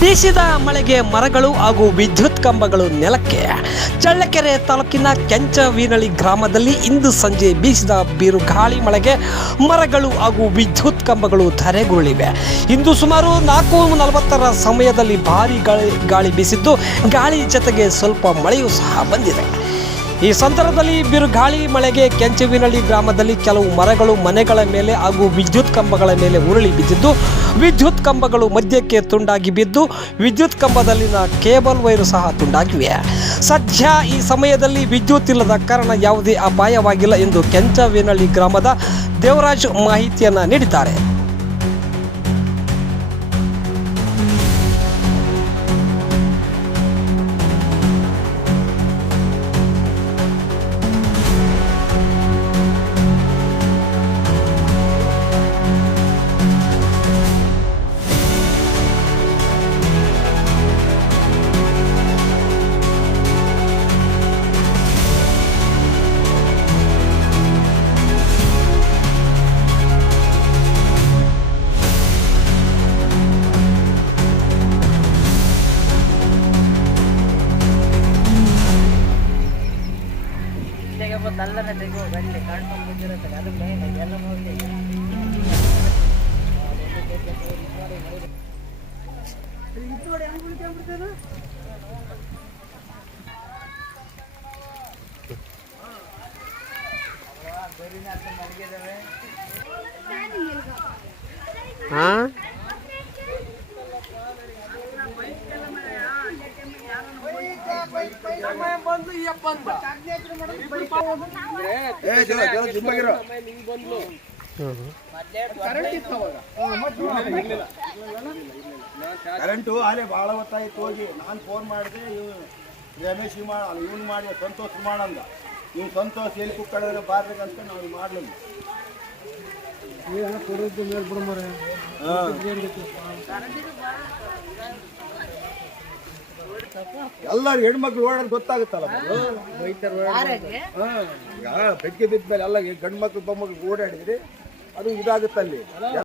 ಬೀಸಿದ ಮಳೆಗೆ ಮರಗಳು ಹಾಗೂ ವಿದ್ಯುತ್ ಕಂಬಗಳು ನೆಲಕ್ಕೆ. ಚಳ್ಳಕೆರೆ ತಾಲೂಕಿನ ಕೆಂಚವೀನಳ್ಳಿ ಗ್ರಾಮದಲ್ಲಿ ಇಂದು ಸಂಜೆ ಬೀಸಿದ ಬಿರುಗಾಳಿ ಮಳೆಗೆ ಮರಗಳು ಹಾಗೂ ವಿದ್ಯುತ್ ಕಂಬಗಳು ಧರೆಗುರುಳಿವೆ. ಇಂದು ಸುಮಾರು 4:40 ಸಮಯದಲ್ಲಿ ಭಾರೀ ಗಾಳಿ ಬೀಸಿದ್ದು, ಗಾಳಿ ಜೊತೆಗೆ ಸ್ವಲ್ಪ ಮಳೆಯೂ ಸಹ ಬಂದಿದೆ. ಈ ಸಂದರ್ಭದಲ್ಲಿ ಬಿರುಗಾಳಿ ಮಳೆಗೆ ಕೆಂಚವೀನಳ್ಳಿ ಗ್ರಾಮದಲ್ಲಿ ಕೆಲವು ಮರಗಳು ಮನೆಗಳ ಮೇಲೆ ಹಾಗೂ ವಿದ್ಯುತ್ ಕಂಬಗಳ ಮೇಲೆ ಉರುಳಿ ಬಿದ್ದಿದ್ದು, ವಿದ್ಯುತ್ ಕಂಬಗಳು ಮಧ್ಯಕ್ಕೆ ತುಂಡಾಗಿ ಬಿದ್ದು ವಿದ್ಯುತ್ ಕಂಬದಲ್ಲಿನ ಕೇಬಲ್ ವೈರು ಸಹ ತುಂಡಾಗಿವೆ. ಸದ್ಯ ಈ ಸಮಯದಲ್ಲಿ ವಿದ್ಯುತ್ ಇಲ್ಲದ ಕಾರಣ ಯಾವುದೇ ಅಪಾಯವಾಗಿಲ್ಲ ಎಂದು ಕೆಂಚವೀನಳ್ಳಿ ಗ್ರಾಮದ ದೇವರಾಜ್ ಮಾಹಿತಿಯನ್ನು ನೀಡಿದ್ದಾರೆ. ನಲ್ಲನೆ ತೆಗೋ ಗಂಟೆ ಕಾಣ್ಕೊಂಡು ಬಂದಿರುತ್ತೆ. ಅದು ಮೇನ್ ಎಲ್ಲ ನೋಡಿ ಕರೆಂಟು ಆಲೆ ಭಾಳ ಹೊತ್ತಾಯ್ತು. ಹೋಗಿ ನಾನು ಫೋನ್ ಮಾಡಿದೆ, ರಮೇಶ್ ಇವನು ಮಾಡಿ ಸಂತೋಷ ಮಾಡಂದ. ನೀವು ಸಂತೋಷ ಎಲ್ಲಿ ಕುಕ್ಕಡಿದ್ರೆ ಬಾರ್ಬೇಕಂತ ನಾವು ಮಾಡಲಿಲ್ಲ. ಎಲ್ಲರೂ ಹೆಣ್ಮಕ್ಳು ಓಡೋದು ಗೊತ್ತಾಗುತ್ತಲ್ಲ. ಈಗ ಬೆಂಕಿ ಬಿದ್ದ ಮೇಲೆ ಎಲ್ಲ ಗಂಡು ಮಕ್ಳು ಬೊಮ್ಮಕ್ಳು ಓಡಾಡಿದ್ರೆ ಅದು ಇದಾಗುತ್ತಲ್ಲಿ.